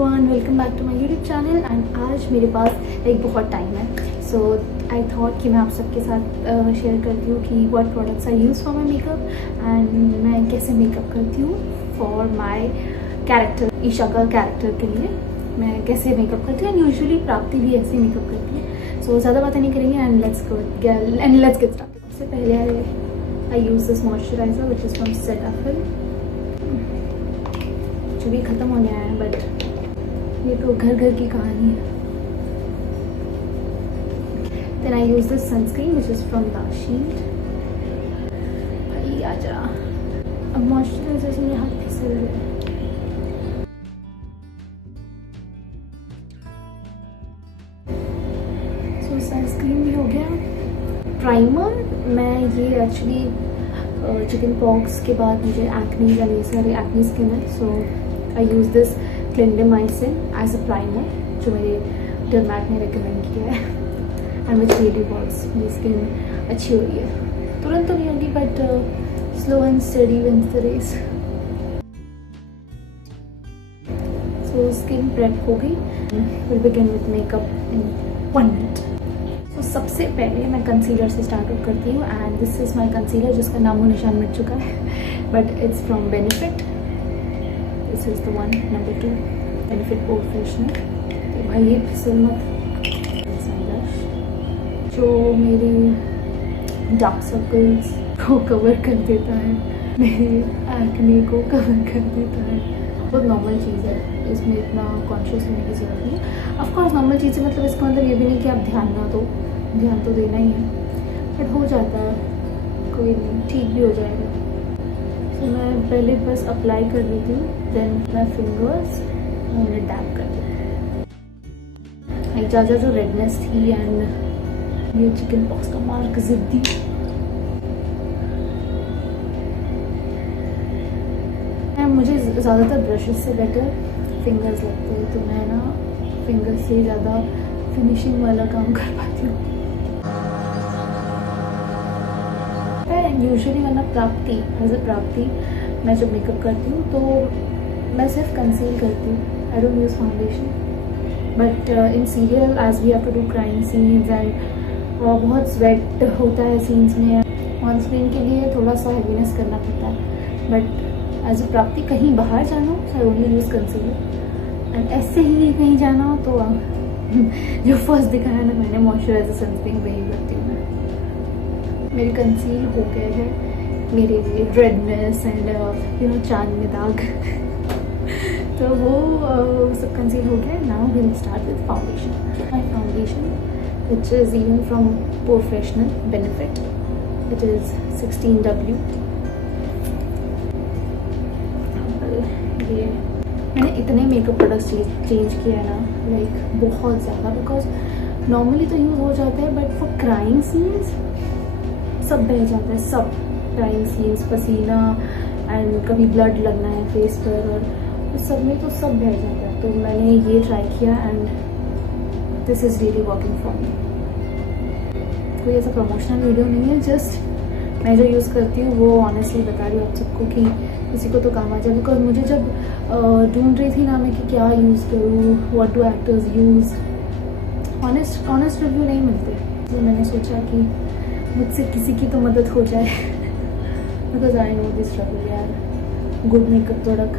Everyone, welcome back to my YouTube channel. And आज मेरे पास एक बहुत टाइम है, सो आई थॉट कि मैं आप सबके साथ शेयर करती हूँ कि what products I use for my makeup and मैं कैसे मेकअप करती हूँ फॉर माई कैरेक्टर, ईशा का कैरेक्टर के लिए मैं कैसे मेकअप करती हूँ। एंड यूजुअली प्राप्ति भी ऐसे ही मेकअप करती है। सो ज़्यादा बातें नहीं करेंगे एंड लेट्स गेट स्टार्टेड। सबसे पहले I use this moisturiser which is from Cetaphil, जो भी ख़त्म होने आया है, बट ये तो घर घर की कहानी है। Then I use this sunscreen which is from लाशीट। भाई आजा, अब मॉइस्चराइजर से मेरे हाथ फिसल गए। सो सनस्क्रीन भी हो गया। प्राइमर मैं ये एक्चुअली चिकन पॉक्स के बाद मुझे एक्नी एंड ये सारे एक्नी स्किन है, so I use this clindamycin as a primer जो मेरे डर्मैट ने रिकमेंड किया है एंड विच रियली वर्क्स। मेरी स्किन अच्छी हो रही है, तुरंत तो नहीं होगी but slow and steady wins the race. So skin prep हो गई। Will begin with makeup in 1 minute. तो सबसे पहले मैं कंसीलर से स्टार्ट आउट करती हूँ and this is my concealer जिसका नामो निशान मिट चुका है, but it's from benefit. This is the one, number 2 benefit professional. तो भाई ये फिसल मत। जो मेरे डार्क सर्कल्स को कवर कर देता है, मेरे एक्ने को कवर कर देता है। बहुत नॉर्मल चीज़ है, इसमें इतना कॉन्शियस होने की ज़रूरत नहीं है। ऑफकोर्स नॉर्मल चीज़ है, मतलब इसका मतलब ये भी नहीं कि आप ध्यान ना दो, ध्यान तो देना ही है, बट हो जाता है, कोई नहीं, ठीक भी हो जाएगा। तो मैं पहले बस अप्लाई कर देती हूँ, देन मैं फिंगर्स उन्हें डैप कर देती हूँ। ज़्यादा जो रेडनेस थी एंड ये चिकन पॉक्स का मार्क जिद्दी, मुझे ज़्यादातर ब्रशेस से बेटर फिंगर्स लगते हैं, तो मैं ना फिंगर्स से ज़्यादा फिनिशिंग वाला काम कर पाती हूँ। यूजुअली मैं ना एज अ प्राप्ति मैं जब मेकअप करती हूँ तो मैं सिर्फ कंसील करती हूँ, I don't use foundation. But in serial as we have to do crime scenes and बहुत स्वेट होता है सीन्स में, ऑन स्क्रीन के लिए थोड़ा सा हेवीनेस करना पड़ता है। बट एज अ प्राप्ति कहीं बाहर जाना हो so I only use concealer, and ऐसे ही कहीं जाना हो तो जो फर्स्ट दिखाया ना मैंने मॉइस्चराइजर सनस्क्रीन वही करती हूँ मैं। मेरे कंसील हो गए हैं, मेरे रेडनेस एंड यू नो चांद में दाग तो वो सब कंसील हो गया। Now we will start with foundation. My foundation which is even from professional benefit, it is 16W। ये मैंने इतने मेकअप प्रोडक्ट्स चेंज किया है ना, लाइक बहुत ज़्यादा, बिकॉज नॉर्मली तो यूज़ हो जाते हैं बट फॉर क्राइम सीन्स सब बह जाता है, सब क्राइम सीन्स, पसीना एंड कभी ब्लड लगना है फेस पर, और उस सब में तो सब बह जाता है। तो मैंने ये ट्राई किया and this is really working for me. कोई ऐसा प्रमोशनल वीडियो नहीं है, जस्ट मैं जो यूज़ करती हूँ वो ऑनेस्टली बता रही हूँ आप सबको कि किसी को तो काम आ जाए। बिकॉज मुझे जब ढूंढ रही थी ना मैं कि क्या यूज़ करूँ, what do actors use, honest review नहीं मिलते, तो मैंने सोचा कि मुझसे किसी की तो मदद हो जाए because I know this struggle यार। गुड मेकअप प्रोडक्ट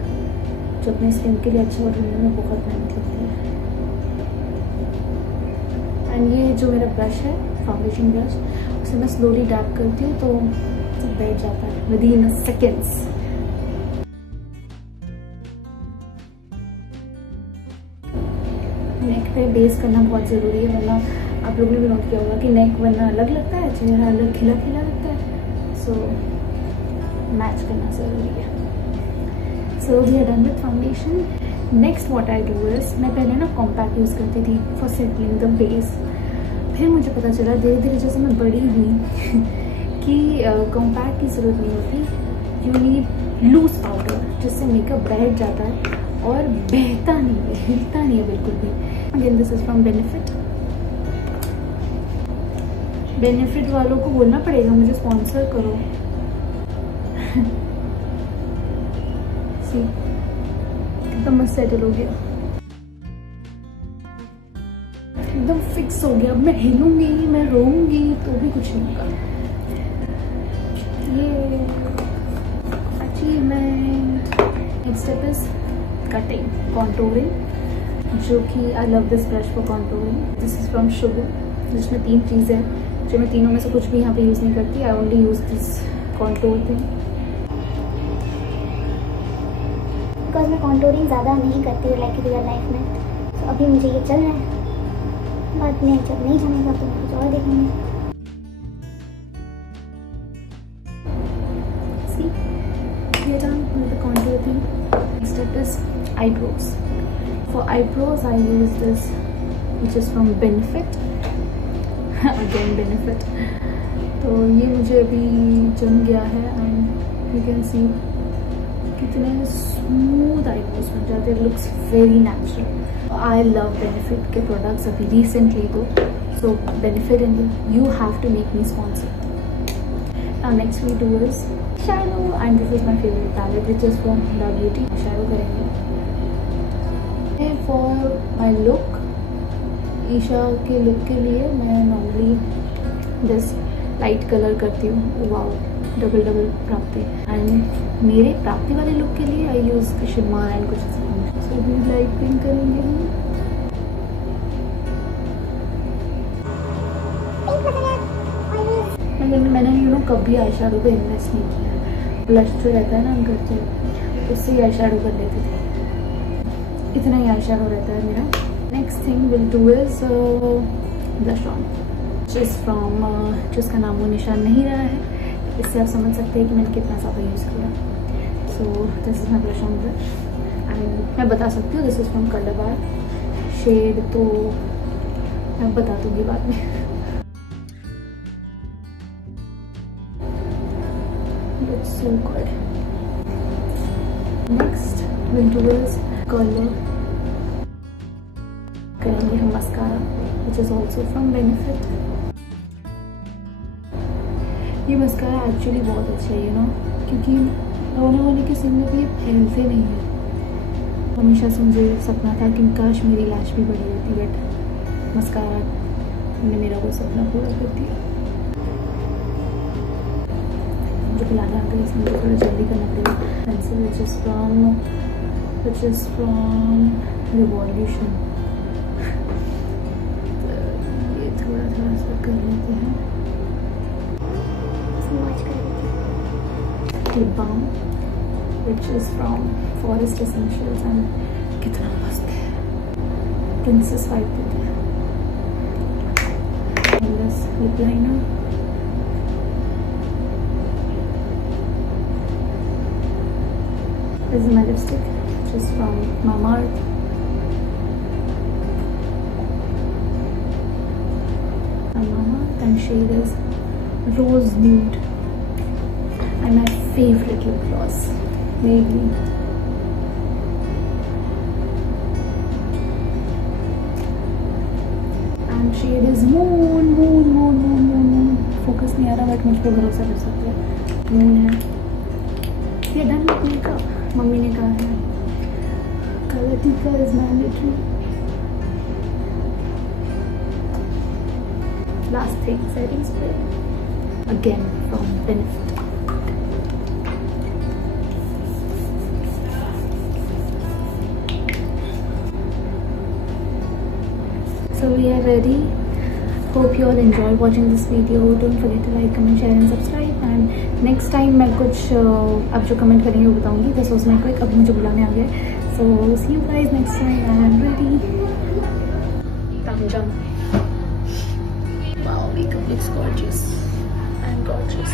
जो अपने स्किन के लिए अच्छा ढूंढने में बहुत मेहनत लगती है। एंड ये जो मेरा ब्रश है, फाउंडेशन ब्रश, उसे मैं स्लोली डैप करती हूँ तो बैठ जाता है विदिन सेकेंड्स। नेक पे बेस करना बहुत ज़रूरी है, वरना आप लोगों ने भी नोट किया होगा कि नेक वरना अलग लगता है, चेहरा अलग खिला खिला लगता है, सो मैच करना ज़रूरी है। So we are done with foundation. Next what I do is, मैं पहले ना कॉम्पैक्ट यूज़ करती थी फॉर सेटलिंग द बेस। फिर मुझे पता चला धीरे धीरे जैसे मैं बड़ी हुई कि कॉम्पैक्ट की ज़रूरत नहीं होती, यू नीड लूज पाउडर जिससे मेकअप बैठ जाता है और बहता नहीं है, हिलता नहीं है बिल्कुल भी। Again this is from benefit. Benefit वालों को बोलना पड़ेगा मुझे स्पॉन्सर करो सी कितना मस्त सेटल हो गया। एकदम फिक्स हो गया, मैं हिलूंगी, मैं रोऊंगी तो भी कुछ नहीं होगा। ये achievement. Next step is cutting, contouring, जो कि I love this brush for contouring. This is from sugar, जिसमें 3 चीज़ें हैं जो मैं तीनों में से कुछ भी यहाँ पे यूज़ नहीं करती। आई only use this contour thing. Because मैं कॉन्टूरिंग ज़्यादा नहीं करती हूँ लाइक रियल लाइफ में, तो अभी मुझे ये चल रहा है। बाद में जब नहीं जमेगा तो कुछ और देखेंगे। See, we are done with the contour thing. Next step is eyebrows. For eyebrows, I use this, which is from Benefit. Again Benefit. तो ये मुझे अभी जम गया है एंड यू कैन सी कितने स्मूथ आईब्रोज बन जाते हैं। Looks very natural. I love benefit के प्रोडक्ट्स अभी रिसेंटली तो। So benefit in you have to make me sponsor. Now next we do is shadow and this is my favorite palette which is from Huda Beauty. Shadow करेंगे। For my look, Isha के look के लिए मैं normally this light colour करती हूँ। Wow, double double प्राप्ति। And मेरे प्राप्ति वाले लुक के लिए आई यूज़ शिमर एंड कुछ ऐसा। सो भी लाइट पिंक करेंगे हम। मैंने कभी आई शेडो पे इन्वेस्ट नहीं किया। ब्लश जो रहता है ना हम करते हैं, उससे ही आई शेडो कर लेते थे। इतना ही आई शेडो रहता है मेरा। Next thing will do is blush on, जिसका नाम वो निशान नहीं रहा है। इससे आप समझ सकते हैं कि मैंने कितना ज़्यादा यूज़ किया। So this is my blush on brush एंड मैं बता सकती हूँ this is from colour bar. Shade तो मैं बता दूँगी बाद में। It's so good. Next we'll do is color. करेंगे हम mascara, which is also from Benefit. ये मस्कारा एक्चुअली बहुत अच्छा है, क्योंकि रोने वाले के सीन में भी ये फैलते नहीं है। हमेशा से मुझे सपना था कि काश मेरी लैश भी बड़ी होती, बट मस्कारा ने मेरा वो सपना पूरा कर दिया। बुलाना आ गया, इसमें थोड़ा जल्दी करना पड़ेगा। Pencil which is from Revolution। ये थोड़ा सा कर लेते हैं। Lip balm which is from Forest Essentials and कितना मस्त है, प्रिंसेस वाइब देता है। This lip liner, this is my lipstick, which is from Mamaearth. And shade is Rose Nude. And my favorite lip gloss, Maybelline. And shade is Moon. Focus नहीं आ रहा, but मुझ पे भरोसा कर सकते हैं। मून है। ये डन मेकअप मम्मी ने कहा है। कलर टीका is mandatory. Last thing, setting spray, again from benefit. So we are ready. Hope you all enjoy watching this video. Don't forget to like, comment, share and subscribe. And next time मैं कुछ आप जो comment करेंगे वो बताऊंगी। This was my quick, अब मुझे बुलाने आ गए। So see you guys next time. I am ready. Tamjam. Wow, makeup looks gorgeous. I'm gorgeous.